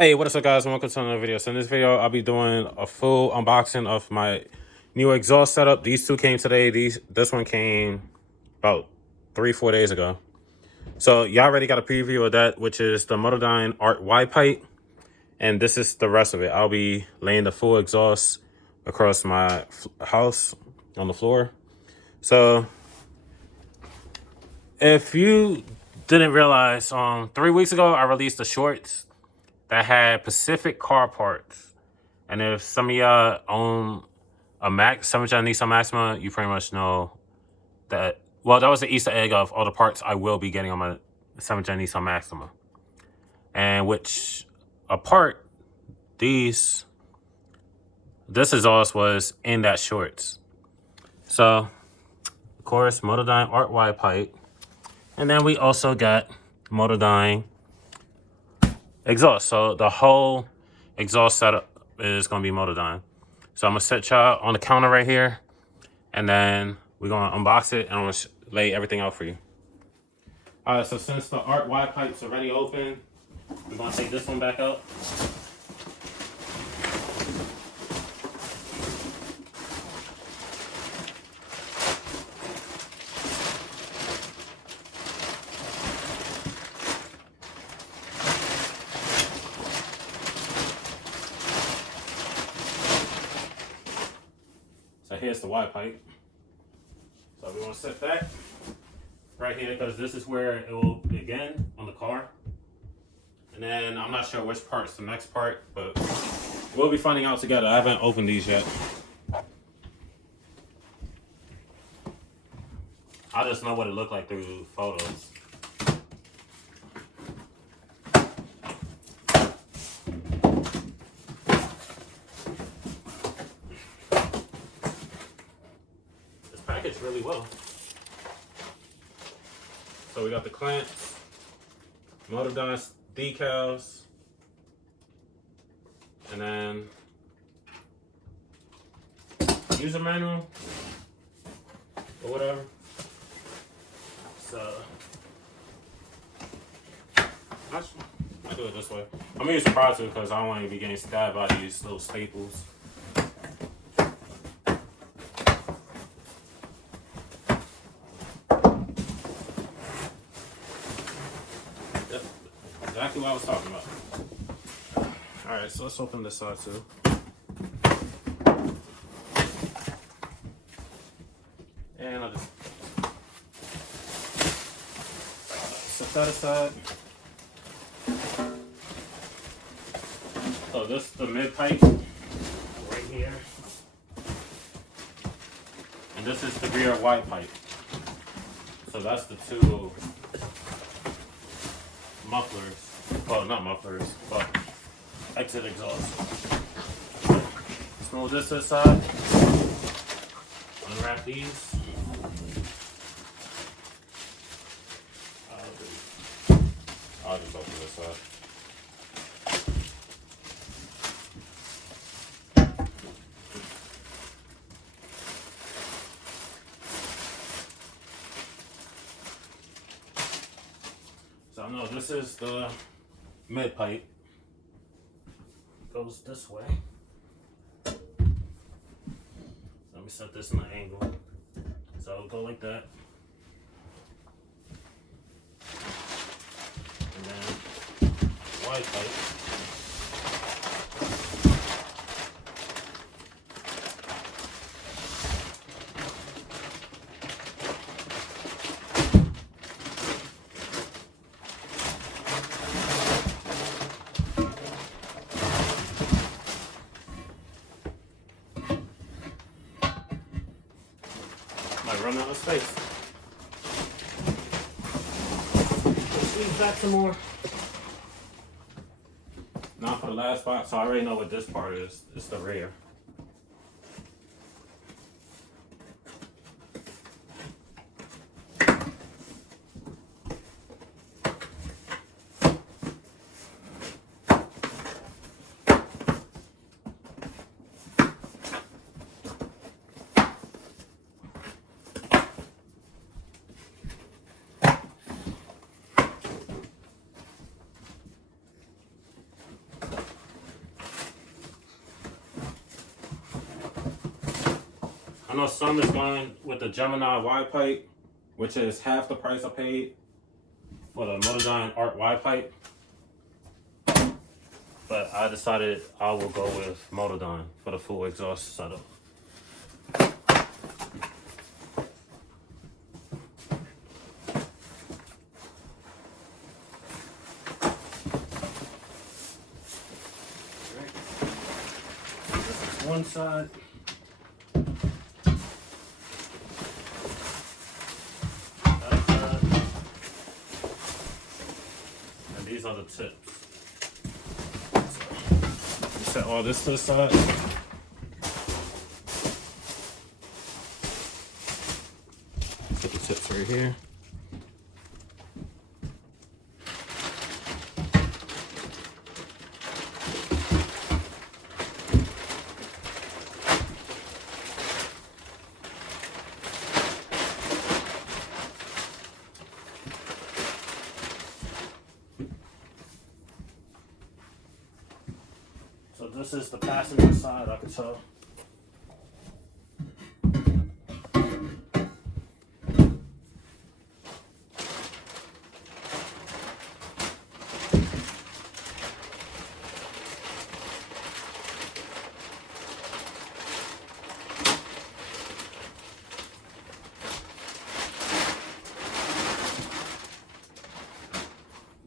Hey, what is up, guys? Welcome to another video. So in this video, I'll be doing a full unboxing of my new exhaust setup. These two came today. This one came about 3-4 days ago. So y'all already got a preview of that, which is the Motordyne Art Y pipe, and this is the rest of it. I'll be laying the full exhaust across my house on the floor. So if you didn't realize, 3 weeks ago I released the shorts that had Pacific car parts. And if some of y'all own some of y'all Nissan Maxima, you pretty much know that. Well, that was the Easter egg of all the parts I will be getting on my 7th-gen Nissan Maxima. And which a part, this exhaust was in that shorts. So, of course, Motordyne Art Y pipe. And then we also got Motordyne exhaust. So the whole exhaust setup is going to be Motordyne. So I'm going to set y'all on the counter right here. And then we're going to unbox it and I'm going to lay everything out for you. All right, so since the Art Y pipe's already open, we're going to take this one back out. So here's the Y pipe. So we want to set that right here because this is where it will begin on the car. And then I'm not sure which part's the next part, but we'll be finding out together. I haven't opened these yet. I just know what it looked like through photos. It's packaged really well. So we got the clamps, Motordyne decals, and then user manual or whatever. So I do it this way. I'm gonna use the prize tool because I don't want to be getting stabbed by these little staples. That's exactly what I was talking about. Alright, so let's open this side too. And I'll just set that aside. So this is the mid pipe right here. And this is the rear Y pipe. So that's the two mufflers. Well, not mufflers, but exit exhaust. Let's move this to the side. Unwrap these. I'll just open this up. So no, this is the mid pipe. Goes this way. Let me set this in an angle. So it'll go like that. And then Y pipe. Might run out of space. Let's leave back some more. Now for the last box, so I already know what this part is. It's the rear. know some is going with the Gemini wide pipe, which is half the price I paid for the Motordyne Art wide pipe. But I decided I will go with Motordyne for the full exhaust setup. This is one side. That side. And these are the tips. Set all this to the side. Put the tips right here. So this is the passenger side, I can tell.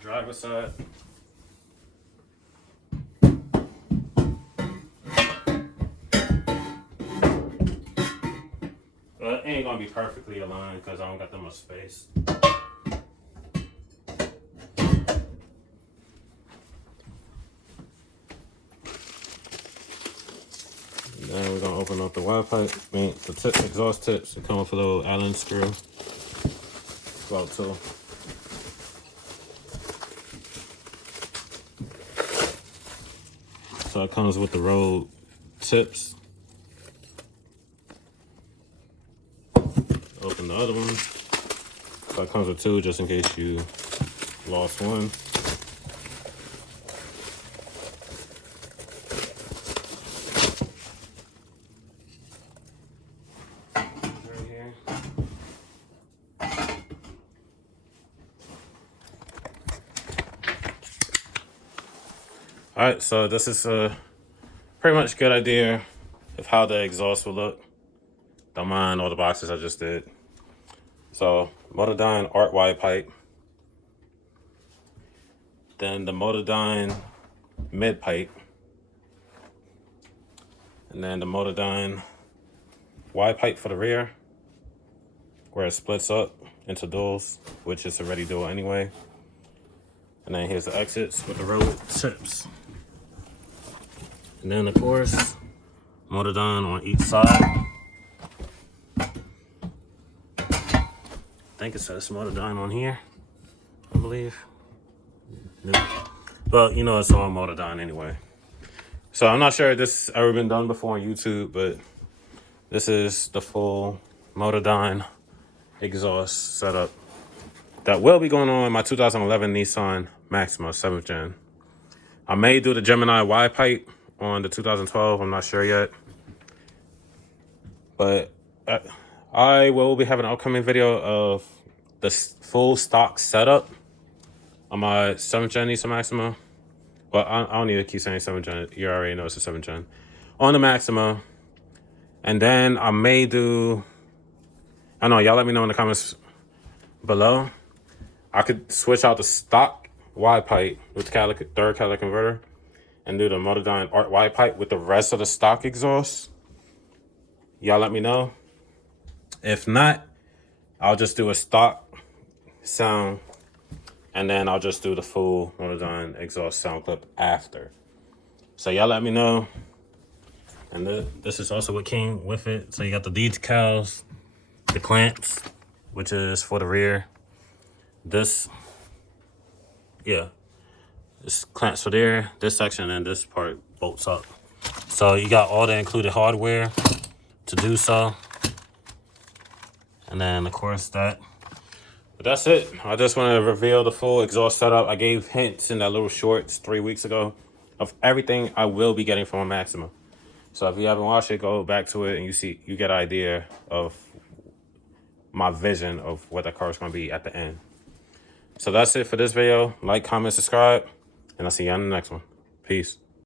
Driver side. It ain't gonna be perfectly aligned because I don't got that much space. Now we're gonna open up the wide pipe. I mean, the tip, exhaust tips. They come with a little Allen screw. About two. So it comes with the rolled tips. Open the other one. So it comes with two just in case you lost one. Right here. Alright, so this is a pretty much good idea of how the exhaust will look. Don't mind all the boxes I just did. So, Motordyne Art wide pipe. Then the Motordyne mid pipe. And then the Motordyne wide pipe for the rear, where it splits up into duals, which is already dual anyway. And then here's the exits with the rolled tips. And then of course, Motordyne on each side. I think it says Motordyne on here, I believe. But you know it's all Motordyne anyway. So I'm not sure if this has ever been done before on YouTube, but this is the full Motordyne exhaust setup that will be going on in my 2011 Nissan Maxima 7th gen. I may do the Gemini wide pipe on the 2012, I'm not sure yet. But I will be having an upcoming video of the full stock setup on my 7th gen Nissan Maxima. Well, I don't need to keep saying 7th gen. You already know it's a 7th gen. On the Maxima. And then I may do... I don't know, y'all let me know in the comments below. I could switch out the stock wide pipe with the third catalytic converter and do the Motordyne Art wide pipe with the rest of the stock exhaust. Y'all let me know. If not, I'll just do a stock sound and then I'll just do the full Motordyne exhaust sound clip after. So y'all let me know. And this is also what came with it. So you got the decals, the clamps, which is for the rear. This clamps for there, this section, and this part bolts up. So you got all the included hardware to do so. And then of course that. But that's it. I just want to reveal the full exhaust setup. I gave hints in that little shorts 3 weeks ago of everything I will be getting from a Maxima. So if you haven't watched it, go back to it and you get an idea of my vision of what the car is going to be at the end. So that's it for this video. Like, comment, subscribe, and I'll see you on the next one. Peace.